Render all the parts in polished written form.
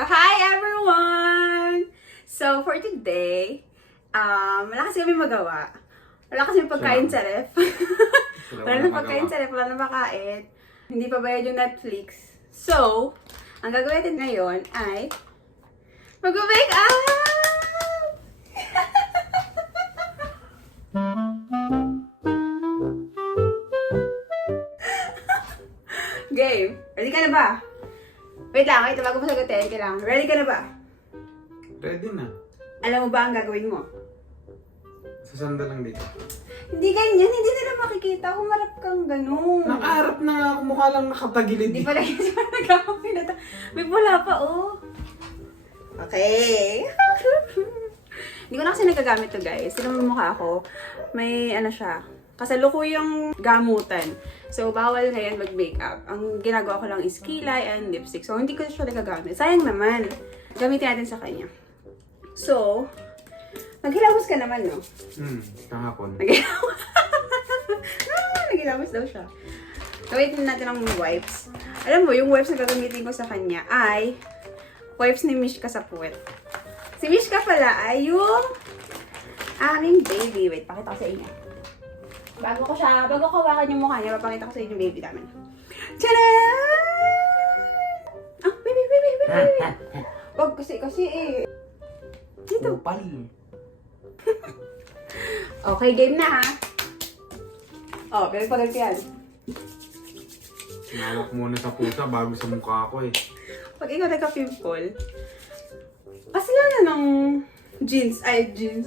Hi everyone! So for today, wala kasi kami magawa. Wala kasi pagkain sa ref. Wala na pagkain sa ref, wala na makain. Hindi pa bayad yung Netflix. So, ang gagawin natin ngayon ay mag-wake up! Game. Ready ka na ba? Wait lang, bago mo sagutin, kailangan. Ready ka na ba? Ready na. Alam mo ba ang gagawin mo? Sasanda lang dito. Hindi ganyan, hindi nila makikita. Humarap kang ganun. Nakaharap na nga ako, mukha lang nakatagilid. Hindi pala kasi nagkakapin na. May pula pa, oh. Okay. Hindi ko na kasi nagagamit to, guys. Sino mo mukha ako? May ano siya. Kasalukuyang gamutan. So, bawal ngayon mag-makeup. Ang ginagawa ko lang is kilay and lipstick. So, hindi ko siya nagagamit. Sayang naman. Gamitin natin sa kanya. So, naghilamos ka naman, no? Kahapon. Naghilamos daw siya. Gamitin natin ang wipes. Alam mo, yung wipes na gagamitin ko sa kanya ay wipes ni Mishka sa puwet. Si Mishka pala ay yung aming baby. Wait, pakita ko sa inyo. Bago ko hawakan yung mukha niya, papakita ko sa inyo yung baby namin. Tcharam! Ah, baby. Wag kasi eh. Dito. Upal. Okay, game na ha. Oh, pero pagal yan. Sinalak muna sa pusa bago sa mukha ko eh. Pag ikaw nagka-pimple, kasila na ng jeans,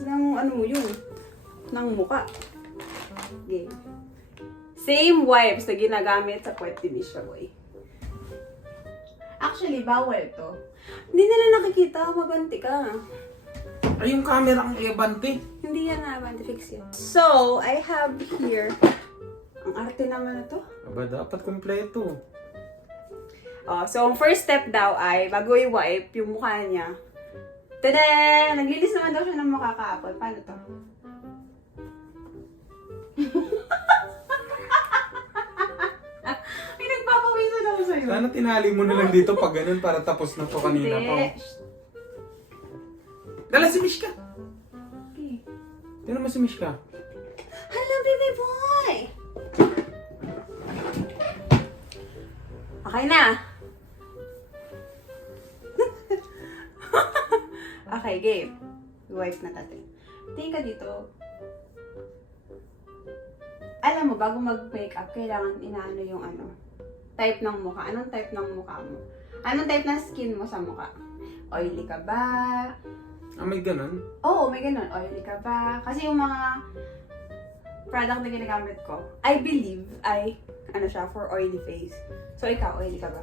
ng ano mo yun, ng muka. Game. Same wipes na ginagamit sa puwet ni Misha Boy. Actually, bawal to. Hindi nila nakikita, maganti ka. Ay, yung camera ang iabante. Hindi yan na, fix yun. So, I have here, ang arte naman na to. Aba, dapat kompleto. Oh, so, ang first step daw ay, bago i-wipe yung mukha niya. Tada! Naglilis naman daw siya ng mukha kahapon. Paano to? May nagpapawisan ako sa'yo. Sana tinali mo na lang dito pag ganun para tapos na to kanina pa. Hindi. Dala si Mishka. Okay. Tignan mo si Mishka. Hello, baby boy! Okay na. Okay, game. Wipe na natin. Tingin ka dito. Alam mo, bago mag-makeup, kailangan inaano yung type ng mukha. Anong type ng mukha mo? Anong type ng skin mo sa mukha? Oily ka ba? Ah, may ganun? Oo, may ganun. Oily ka ba? Kasi yung mga product na ginagamit ko, I believe, ay, siya, for oily face. So, ikaw, oily ka ba?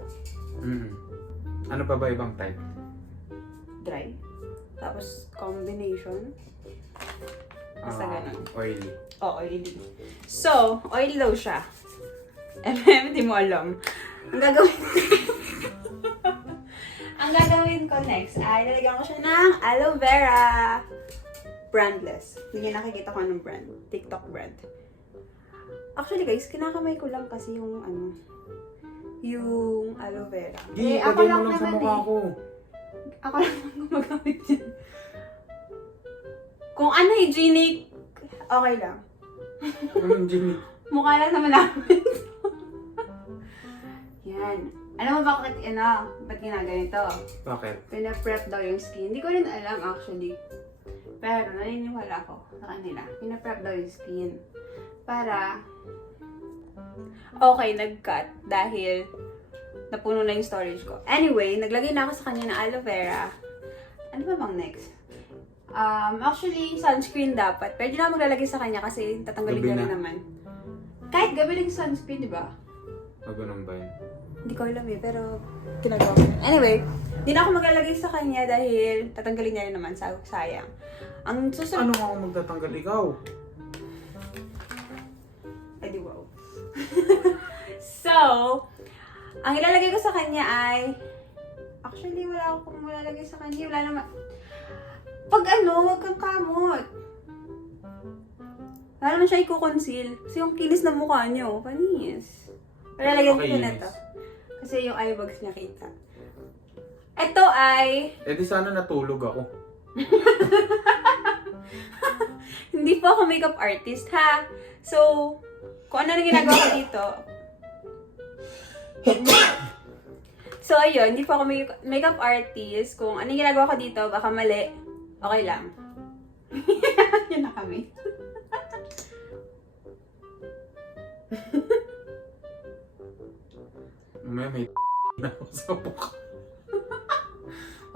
Ano pa ba ibang type? Dry. Tapos, combination. Basta ganun. Oily. Oo, oily. So, oily daw siya. Hindi mo alam. Ang gagawin ko next ay lalagyan ko siya ng aloe vera. Brandless. Hindi niyo nakikita ko anong brand. TikTok brand. Actually guys, kinakamay ko lang kasi yung yung aloe vera. Gi, ako lagay lang mo lang sa naman mukha eh. ko. Ako lang gumagamit dyan. Kung unhygienic, okay lang. Anong Jimmy? Mukha lang naman namin. Yan. Alam mo ba't ginaganito? Bakit? Pinaprep daw yung skin. Hindi ko rin alam actually. Pero naniniwala ako sa kanila. Pinaprep daw yung skin. Para okay, nag-cut dahil napuno na yung storage ko. Anyway, naglagay na ako sa kanya ng aloe vera. Ano ba bang next? Actually, sunscreen dapat. Pero di na maglalagay sa kanya kasi tatanggalin Gabi ko na. rin naman. Kahit gabi lang sunscreen, di ba? Ganun ba yun? Hindi ko alam eh, pero ginagawa ko. Anyway, di na ako maglalagay sa kanya dahil tatanggalin niya rin naman. Sayang. Ang susunod... Ano ako magtatanggal ikaw? Ay, di wow. So, ang ilalagay ko sa kanya ay... Actually, wala akong malalagay sa kanya. Wala naman... Pag wag kang kamot. Wala naman siya i-conceal. Kasi yung kinis ng mukha niyo, panis. Palalagyan ko na to. Kasi yung eyebags niya kita. Ito ay, Eh di sana natulog ako. hindi po ako makeup artist, ha? So, kung ano na ginagawa ko dito. So, ayun, hindi po ako makeup artist. Kung ano yung ginagawa ko dito, baka mali. Okay lang. Yun na kami. May na ako sa buka.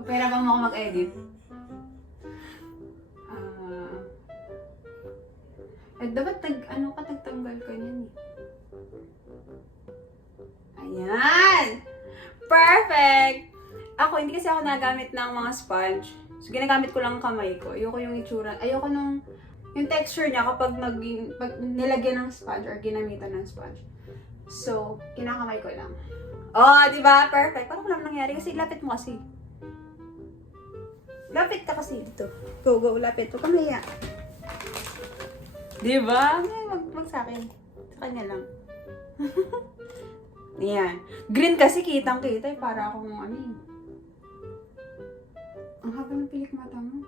Pera bang ako mag-edit? Dapat tagtanggal ka niyan eh. Ayan! Perfect! Hindi kasi ako nagamit ng mga sponge. So, ginagamit ko lang ang kamay ko. Ayoko yung itsura. Ayoko yung texture niya kapag pag nilagyan ng sponge or ginamitan ng sponge. So, kinakamay ko lang. Oh, di ba? Perfect. Parang wala nangyari kasi lapit mo kasi. Lapit ka kasi dito. Go, lapit. Huwag ka maya. Di ba? Wag sa akin. Sa kanya lang. Ayan. Green kasi kitang-kita eh. Para akong ano eh. Ang haba ng pilik mata mo.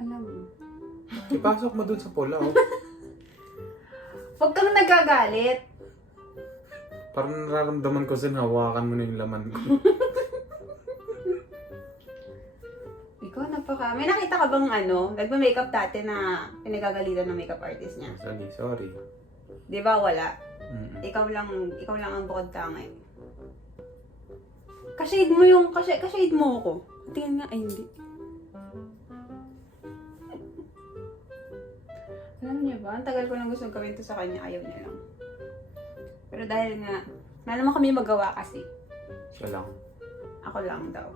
Alam mo. Ipasok mo dun sa pula, oh. Huwag kang nagagalit. Parang nararamdaman ko sin hawakan mo na yung laman ko. Ikaw, may nakita ka bang nagma-makeup dati na pinagagalitan ng makeup artist niya? Sorry. Di ba wala? Mm-mm. Ikaw lang ang bukod tangay. Kashade mo ako. Tingnan nga, ay hindi. Alam niyo ba, ang tagal ko nang gustong gawin to sa kanya, ayaw niya lang. Pero dahil nga, wala naman kami magawa kasi. Siya lang. Ako lang daw.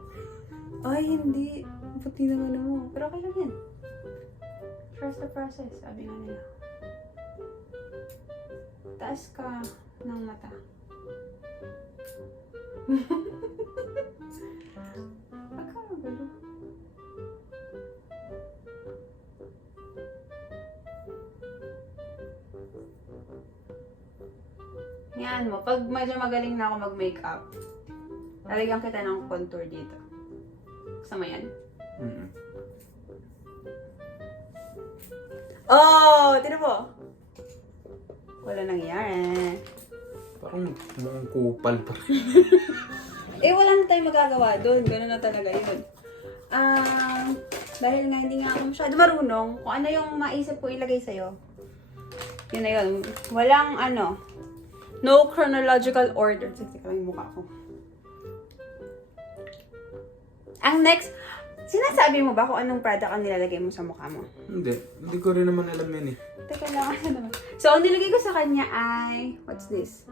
Ay, hindi. Puti naman mo. Pero okay lang yan. Trust the process, sabi nga nila. Taas ka ng mata. Pagkakagalo. Yan mo. Pag medyo magaling na ako mag-makeup, lalagyan kita ng contour dito. Gusto mo yan? Mm-mm. Oh! Tino po? Wala nangyari. Parang mukhang kupal pa. Wala na tayong magagawa doon. Ganun na talaga yun. Dahil nga hindi nga ako masyado marunong, kung ano yung maisip ko ilagay sa'yo. Yun na yun. Walang no chronological order. Sige lang yung mukha ko. Ang next, sinasabi mo ba kung anong product ang nilalagay mo sa mukha mo? Hindi ko rin naman alam yan eh. Teka lang, naman. So, ang nilagay ko sa kanya ay, what's this?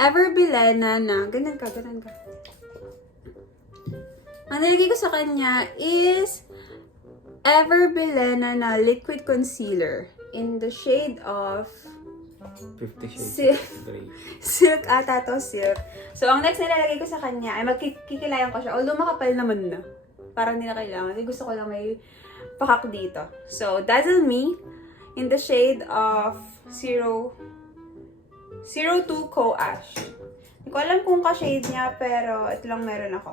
Everbilena na, ganun ka. Ang nilagay ko sa kanya is Everbilena na liquid concealer in the shade of 50 Shades Silk. of Grey. Silk ata to, silk. So, ang next nilalagay ko sa kanya ay magkikilayan ko siya. Although makapal naman na. Parang hindi na kailangan. Gusto ko lang may pakak dito. So, Dazzle Me in the shade of 02 Co Ash. Hindi ko alam kung ka-shade niya, pero ito lang meron ako.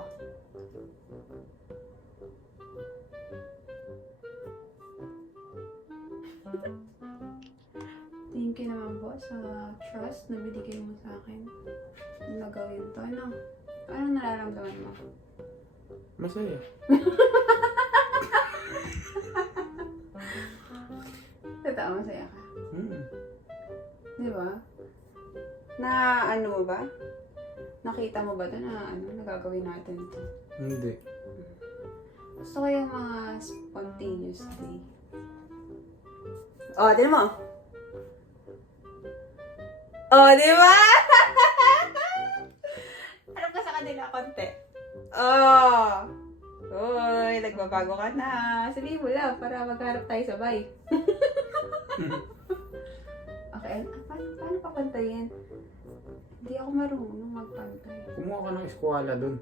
Thank you naman po sa trust na binigay mo sa akin. Na gawin to, ano? Anong nararamdaman mo? Masaya. Totoo, masaya ka. Mm. Di ba? Na ano mo ba? Nakita mo ba ito na nagagawin natin ito? Hindi. Gusto ko yung mga spontaneous day. Oh, tignan mo. Oh, di ba? Harap ka sa kanila konti. Oh. Uy, nagbabago ka na. Sabihin mo lang para magharap tayo sabay. Okay, paano papantayin? Hindi ako marunong magpantay. Kumuha ka ng eskwala dun.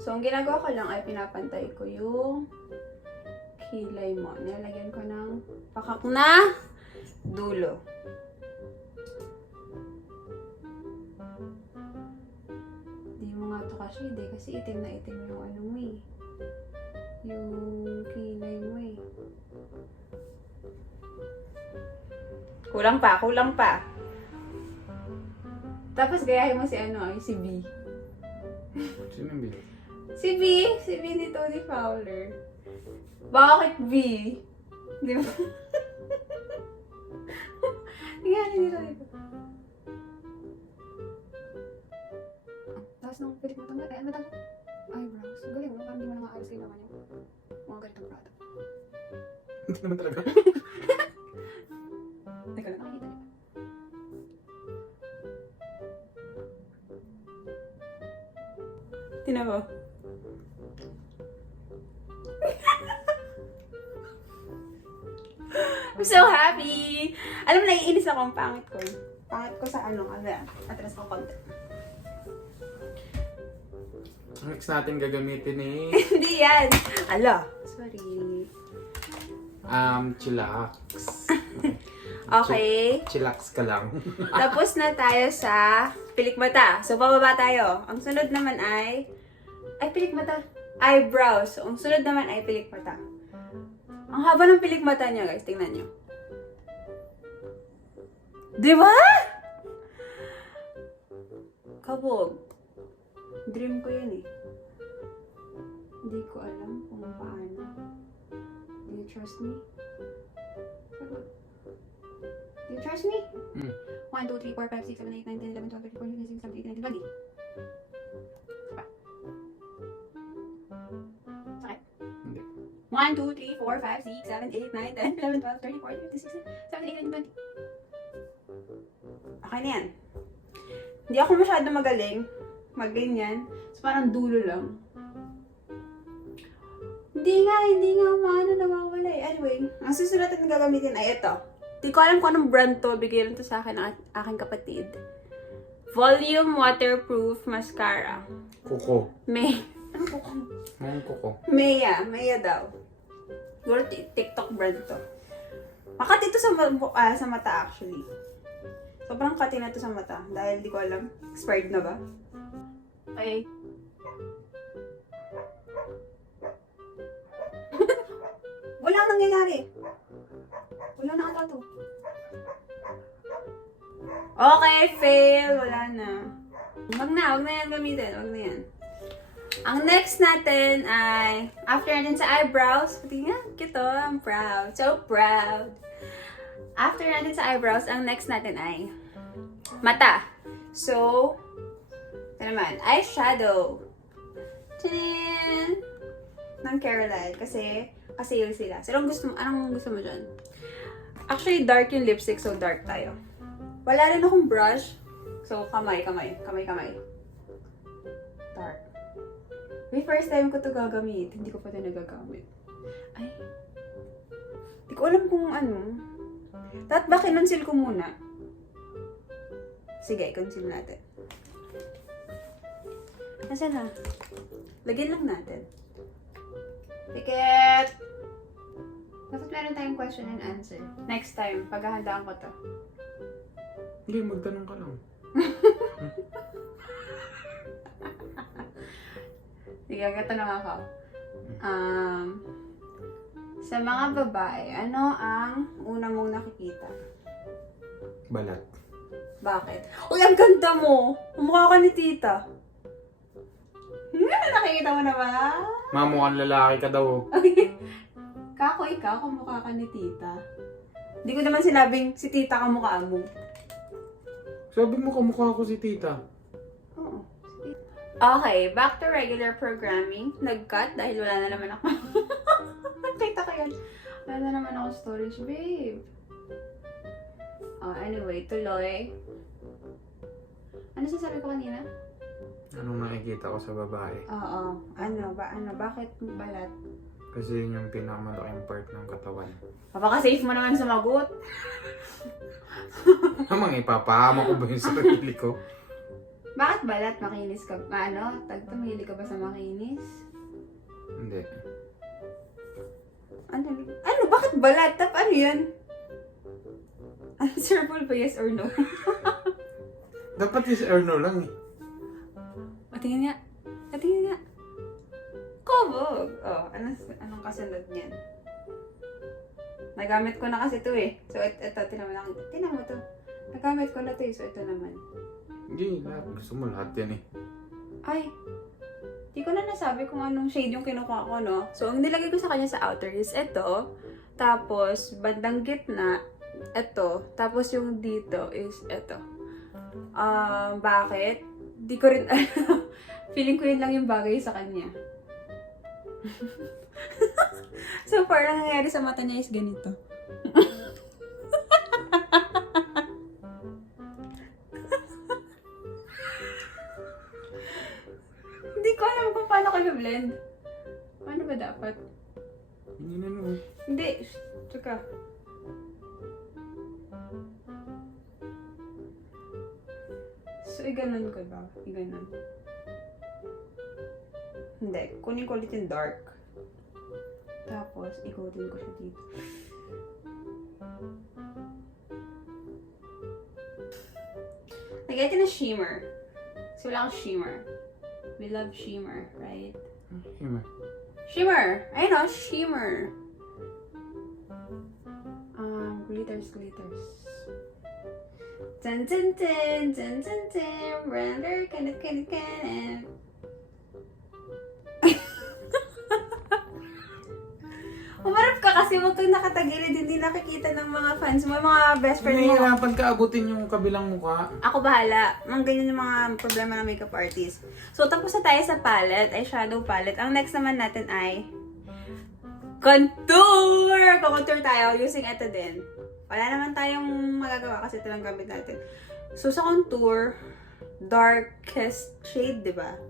So, ang ginagawa ko lang ay pinapantay ko yung kilay mo. Nilagyan ko ng pakak na dulo. Di mo nga to kasi itim na itim yung ano mo eh. Yung kilay mo eh. Kulang pa. Tapos gayahin mo si si B. Sino yung B? Si B ni Tony Fowler. Bakit B? Di ba? Nangyari nila ito. Tapos nung pilit mo tanggal, matanggal. Eyebrows. Galing, no? Parang di mo na maayos kayo naman yung mga ganitong product. Hindi naman talaga. Teka lang, nakikita niyo. Tina mo. I'm so happy! Alam mo, naiinis ako ang pangit ko. Pangit ko sa atras ko konti. Ang next natin gagamitin eh. Hindi yan! Ala! Sorry. Chillax. Okay. Chillax ka lang. Tapos na tayo sa pilikmata. So, bababa tayo. Ang sunod naman ay pilikmata. Eyebrows. So, ang sunod naman ay pilikmata. Ang haba ng pilikmata niya, guys. Tingnan niyo. Di ba? Kabog. Dream ko yun eh. Hindi ko alam kung paano. Do you trust me? Do you trust me? 1, 2, 3, 4, 5, 6, 7, 8, 9, 10, 11, 12, 13, 14, 15, 16, 17, 18, 19, 20. Okay. Hindi. 1, 2, 3, 4, 5, 6, 7, 8, 9, 10, 11, 12, 13, 14, 15, 16, 17, 18, 19, 20. Okay na yan. Hindi ako masyado magaling. Mag-ganyan. So, parang dulo lang. Hindi nga, maano nawawala eh. Anyway, ang susunod natin gagamitin ay ito. Di ko alam kung anong brand to. Bigay lang to sa akin ng aking kapatid. Volume Waterproof Mascara. Kuko. May. Ano kuko? Ang kuko. Maya daw. Siguro TikTok brand to. Makati ito sa mata actually. Sobrang kati na to sa mata. Dahil di ko alam. Expired na ba? Okay. Wala nang nangyayari. Wala na ata to. Okay, fail. Wala na. Wag na yan gamitin. Wag na yan. Ang next natin ay, after natin sa eyebrows, pati nga, cute oh, I'm proud. So proud. After natin sa eyebrows, ang next natin ay mata. So, ito naman, eyeshadow. Tadaan! Ng Caroline. Kasi yun sila. So, anong gusto mo dyan? Actually, dark yung lipstick, so dark tayo. Wala rin akong brush. So, kamay. Dark. May first time ko to gagamit. Hindi ko pa ito nagagamit. Ay. Hindi ko alam kung ano. Dapat ba kinonceal ko muna? Sige, conceal natin. Nasaan na? Lagyan lang natin. Ticket! Dapat meron tayong question and answer. Next time, paghahandaan ko to. Hindi, magtanong ka lang. Sige, gatanong ako. Sa mga babae, ano ang una mong nakikita? Balat. Bakit? Uy, ang ganda mo! Umukha ka ni tita. Nakikita mo na ba? Mamukhang lalaki ka daw. Kako, ikaw, kamukha ka ni tita. Hindi ko naman sinabing si tita kamukha mo. Sabi mo kamukha ko si tita. Oo. Okay, back to regular programming. Nag-cut dahil wala na naman ako. Nakita ko yan. Wala na naman ako storage, babe. Oh, anyway, tuloy. Ano sasabi ko kanina? Anong nakikita ko sa babae? Oo. Bakit balat? Kasi yun yung pinakamalaking part ng katawan. Papaka-safe mo naman sumagot. Namang ipapahama ko ba yung sarili ko? Bakit balat? Makinis ka? Tumili ka ba sa makinis? Hindi. Ano? Bakit balat? Ano yan? Answerable ba yes or no? Dapat yes or no lang eh. Patingin nga. Patingin nga. Kobog. Oh, anong kasunod niyan? Nagamit ko na kasi ito eh. So, ito, tinan mo to. Nagamit ko na to eh. So, ito naman. Hindi, lahat. Gusto mo lahat yan eh. Ay, di ko na nasabi kung anong shade yung kinukuha ko, no? So, ang nilagay ko sa kanya sa outer is ito. Tapos, bandang gitna, ito. Tapos, yung dito is ito. Bakit? Di ko rin alam. Feeling ko yun lang yung bagay sa kanya. So far, ang nangyayari sa mata niya is ganito. Hindi ko alam kung paano ko i-blend. Paano ba dapat? Hindi na no. Hindi. Tsaka. So, iganon ko ba? Iganon. Hindi. Kunin ko ulit yung dark. Tapos, ikotin ko siya dito. Lagyan natin ng shimmer. So, wala akong shimmer. We love shimmer, right? Hima. Shimmer! Ayun o, shimmer! Glitters. Dun dun dun, dun dun dun, render, kanet. Umarap ka kasi huwag kang nakatagilid, hindi nakikita ng mga fans mo, mga best friend mo. Nahihirapan ka abutin yung kabilang mukha. Ako bahala. Mga ganyan yung mga problema ng makeup artist. So, tapos na tayo sa palette, ay shadow palette. Ang next naman natin ay contour! Contour tayo using ito din. Wala naman tayong magagawa kasi ito lang gamit natin. So, sa contour, darkest shade, di ba?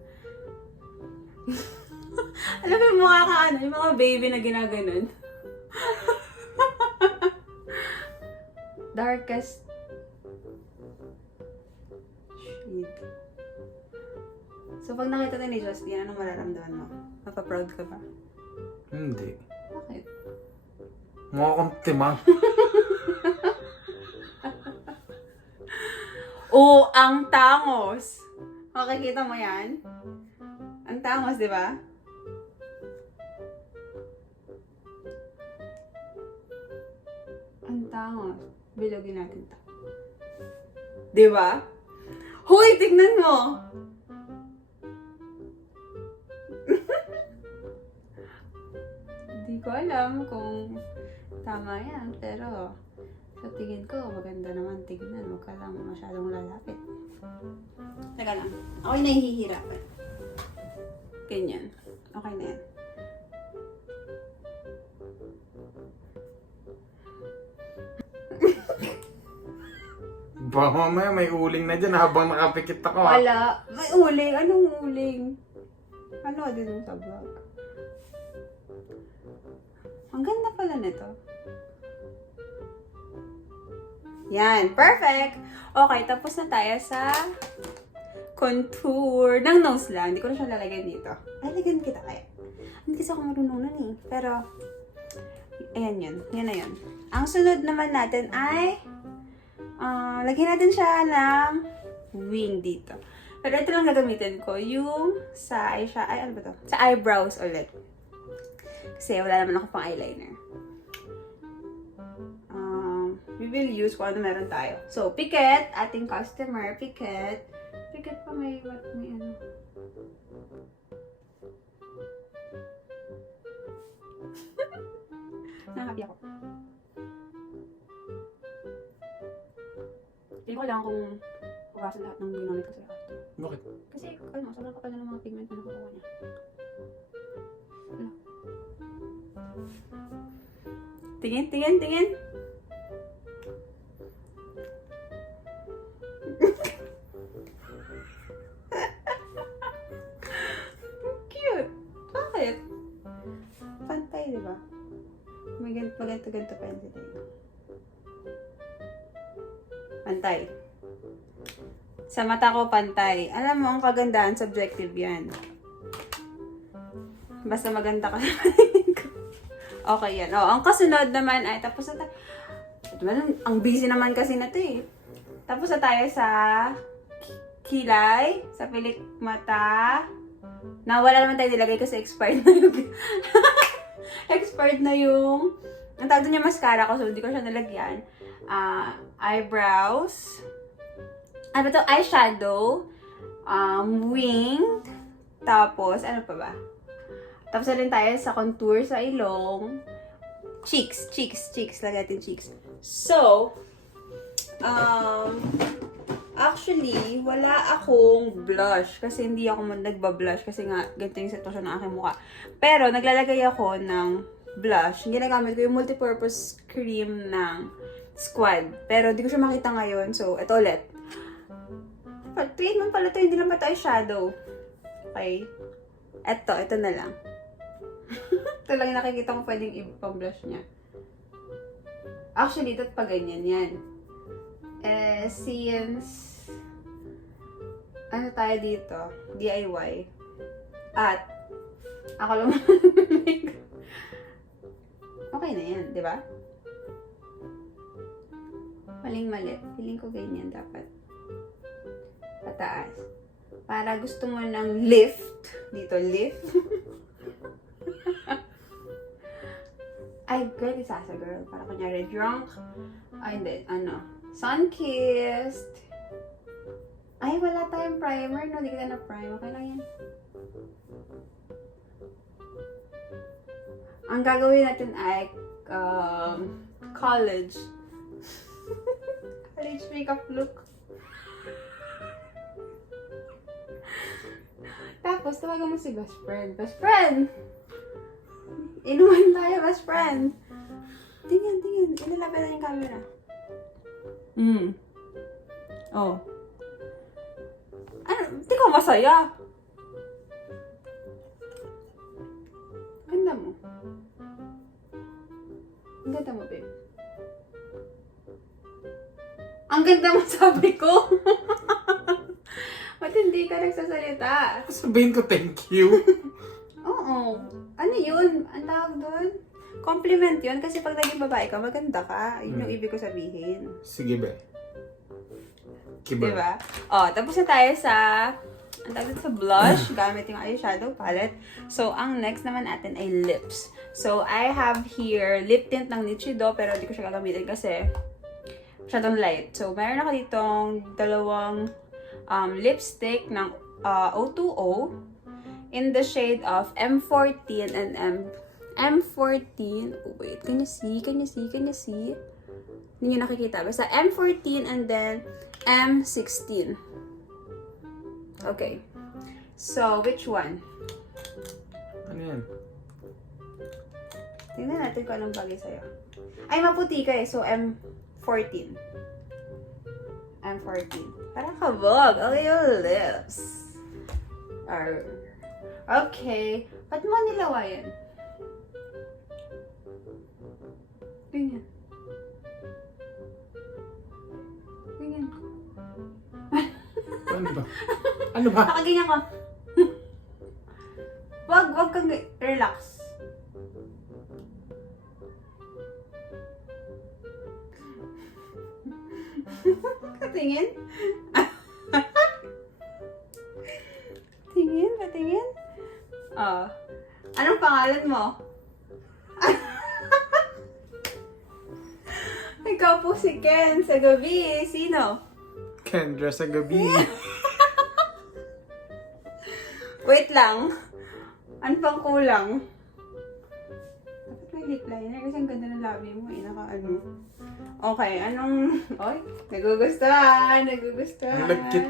Alam mo yung mukha ka yung mga baby na ginaganon. Darkest shade. So, pag nakita na ni Justin, anong mararamdaman mo? Mapaproud ka ba? Hindi. Bakit? Mukha kong timang. Oh, ang tangos! Makikita mo yan? Ang tangos, di ba? Ang tangos. Bilogin natin to. Di ba? Hoy, tignan mo! Di ko alam kung tama yan, pero sa tingin ko, maganda naman tignan. Huwag ka lang masyadong lalapit. Teka lang. Ako'y nahihirapan. Ganyan. Okay na yan. Baka mamaya may uling na dyan habang nakapikit ako. Wala. May uling. Anong uling? Ano din mo sa vlog? Ang ganda pala nito. Yan. Perfect! Okay, tapos na tayo sa contour ng nose lang. Hindi ko na siya lalagyan dito. Lalagyan kita kaya. Hindi kasi ako marunong nun eh. Pero, ayan yun. Yan na yun. Ang sunod naman natin ay lagyan natin siya ng wing dito. Pero ito lang gagamitin ko. Yung sa ano ba to? Sa eyebrows ulit. Kasi wala naman ako pang eyeliner. We will use kung ano meron tayo. So, Piket, ating customer, Piket. Piket pa may ano. Nakahappy ako. Hindi ko lang kung hugasan lahat ng ginamit ko sa lahat. Bakit? Kasi, sobrang kapal na ng mga pigment na nakukuha niya. Ano? Tingin. Cute! Bakit? Pantay, di ba? May ganito pa yan sila. Pantay. Sa mata ko, pantay. Alam mo, ang kagandahan, subjective yan. Basta maganda ka. Okay, yan. Oh, ang kasunod naman ay, tapos na tayo. Ang busy naman kasi na to eh. Tapos na tayo sa kilay, sa pilik mata. Wala naman tayo nilagay kasi expired na yung expired na yung ang tawag doon niya mascara ko, so hindi ko siya nalagyan. Eyebrows. Ano ba to? Eyeshadow. Wing. Tapos, ano pa ba? Tapos na rin tayo sa contour sa ilong. Cheeks. Lagay natin cheeks. So, actually, wala akong blush. Kasi hindi ako nagbablush. Kasi nga, ganito yung sitwasyon ng aking mukha. Pero, naglalagay ako ng blush. Ginagamit ko yung multipurpose cream ng Squad. Pero, di ko siya makita ngayon. So, ito ulit. Treatment pala ito. Hindi lang ba ito eyeshadow? Okay. Ito na lang. Ito lang yung nakikita ko pwedeng ipang-blush niya. Actually, ito't pa ganyan yan. Since ano tayo dito? DIY. At ako lang okay na yan, di ba? Maling-mali. Feeling ko ganyan dapat. Pataas. Para gusto mo ng lift. Dito, lift. Ay, girl, isasa, girl. Para kunyari, drunk. Ay, hindi. Ano? Sun-kissed. Ay, wala tayong primer. No, hindi kita na primer. Okay lang yan. Ang gagawin natin ay college. College makeup look. Tapos, tawagan mo si best friend. Best friend! Inuman tayo, best friend. Tingnan. Ilalapit na yung camera. Oh. Ano? Di ko masaya. Ganda mo. Ang ganda mo, babe. Ang ganda mo, sabi ko. Ba't hindi ka nagsasalita? Sabihin ko thank you. Oo. Ano yun? Ang tawag doon? Compliment yun kasi pag naging babae ka, maganda ka. Yun yung ibig ko sabihin. Sige, be. Kiba. Diba? Oh, tapos na tayo sa ang tawag dito sa blush, gamit yung eyeshadow palette. So, ang next naman natin ay lips. So, I have here lip tint ng Nichido, pero hindi ko siya gagamitin kasi masyadong light. So, meron ako ditong dalawang lipstick ng O2O in the shade of M14 and M14. Oh, wait. Can you see? Hindi nyo nakikita. Basta M14 and then M16. Okay. So, which one? Ano yan? Tingnan natin kung anong bagay sa'yo. Ay, maputi ka eh. So, M14. M14. Parang kabog. Okay, your lips. Okay. Ba't mo nilawayan? Ganyan. Ano ba? Nakaganyan ka. Wag kang relax. Katingin? Patingin? Anong pangalan mo? Ikaw po si Ken sa gabi. Sino? Kendra sa gabi. Wait lang. Ano pang kulang? Dapat may lip liner kasi ang ganda ng labi mo eh. Naka-ano. Okay, anong... Oy, nagugustuhan. Nalagkit.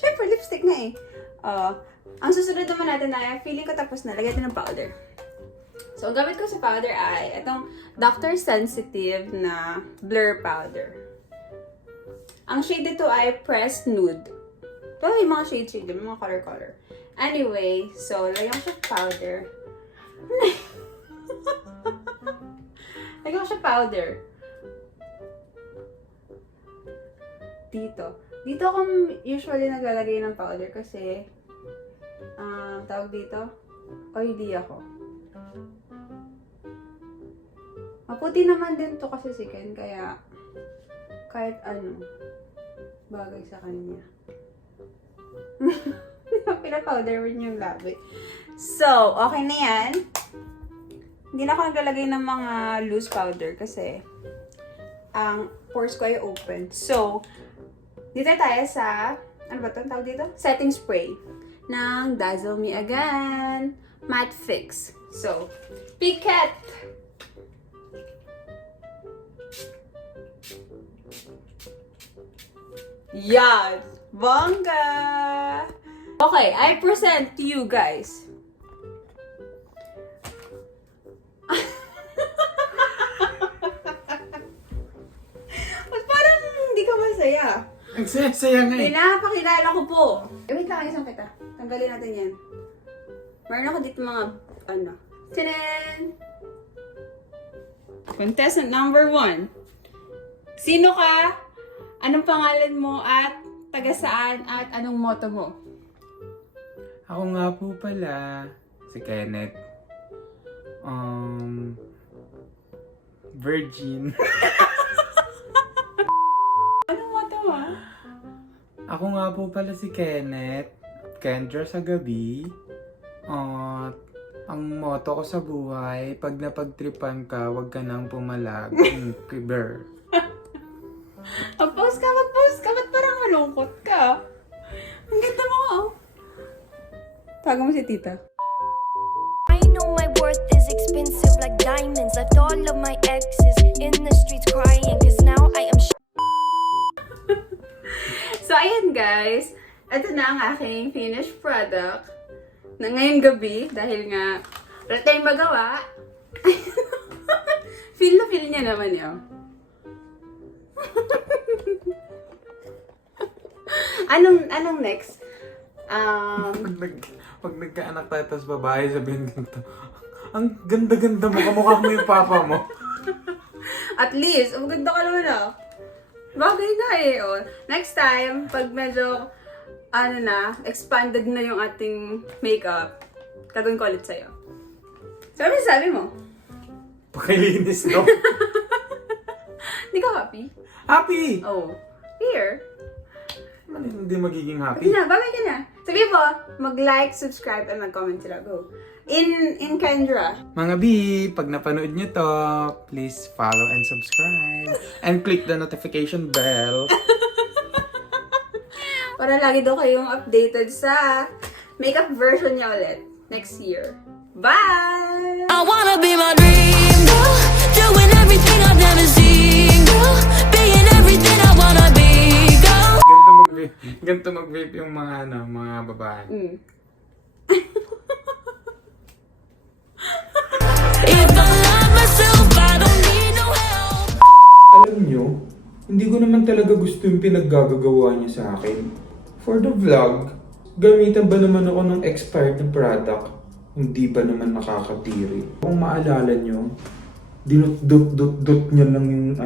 Siyempre, lipstick na eh. Ang susunod naman natin na feeling ko tapos na. Lagyan natin ng powder. So, ang gamit ko sa powder ay itong Dr. Sensitive na Blur Powder. Ang shade dito ay Pressed Nude. Ito yung mga shade, yung mga color. Anyway, so, lagyan ko siya powder. Lagyan ko siya powder. Dito ako usually naglalagay ng powder kasi, tawag dito, oily ako. Puti naman din to kasi si Ken, kaya kahit ano, bagay sa kanya. Pinapowder rin yung labi. So, okay na yan. Hindi na ako naglalagay ng mga loose powder kasi ang pores ko ay open. So, dito tayo sa, ano ba ito? Ang tawag dito? Setting spray ng Dazzle Me Again Matte Fix. So, piket! Yan! Bongga! Okay, I present to you guys. Ba't parang hindi ka masaya? Ang saya-saya nga eh. Pinapakilala ko po. Wait lang, isang kita. Tanggalin natin yan. Meron ako dito mga, ano. Tadaan! Contestant number 1. Sino ka? Anong pangalan mo at taga saan at anong motto mo? Ako nga po pala, si Kenneth. Virgin. Anong motto mo? Ako nga po pala si Kenneth. Kendra sa gabi. At ang motto ko sa buhay, pag napagtripan ka, huwag ka nang pumalag. Kiber. Mag-post ka. Ba't parang malungkot ka? Ang ganda mo, oh. Tago mo si tita. I know my worth is expensive like diamonds. Left all of my exes in the streets crying, cause now I am So, ayan guys. Ito na ang aking finished product na ngayong gabi dahil nga wala tayong magawa. Feel na feel niya naman yun. Anong next? Pag nagkaanak tayo, tapos babae, sabihin ganito, ang ganda-ganda mo, kamukha mo yung papa mo. At least, ang ganda ka naman ah. Bagay na eh. Oh. Next time, pag medyo, expanded na yung ating makeup, gagawin ko ulit sa'yo. So, ano sabi mo? Pakilinis, no? Hindi ka happy? Happy! Oh. Here. Hindi magiging Kasi happy. na, bagay ka na. Sabi mo, mag-like, subscribe, and mag-comment sila. Go. In Kendra. Mga B, pag napanood nyo to, please follow and subscribe. And click the notification bell. Para lagi daw kayong updated sa makeup version niya ulit next year. Bye! I wanna be my dream girl, doing everything I've never seen girl, being everything I wanna be girl. Ganito mag-vape yung mga babae. If I love myself, I don't need no help. Alam nyo, hindi ko naman talaga gusto yung pinaggagawa niya sa akin. For the vlog, gamitan ba naman ako ng expired na product? Hindi ba naman nakakatiri? Kung maalala nyo, dinot-dot-dot-dot niya lang yung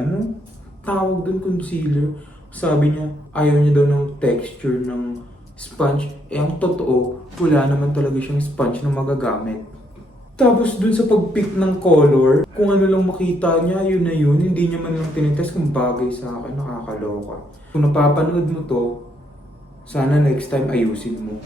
tawag doon concealer. Sabi niya, ayaw niya daw ng texture ng sponge. Ang totoo, wala naman talaga siyang sponge na magagamit. Tapos dun sa pag-pick ng color, kung ano lang makita niya, yun na yun. Hindi niya man lang tinitest kung bagay sa akin, nakakaloka. Kung napapanood mo to, sana next time ayusin mo.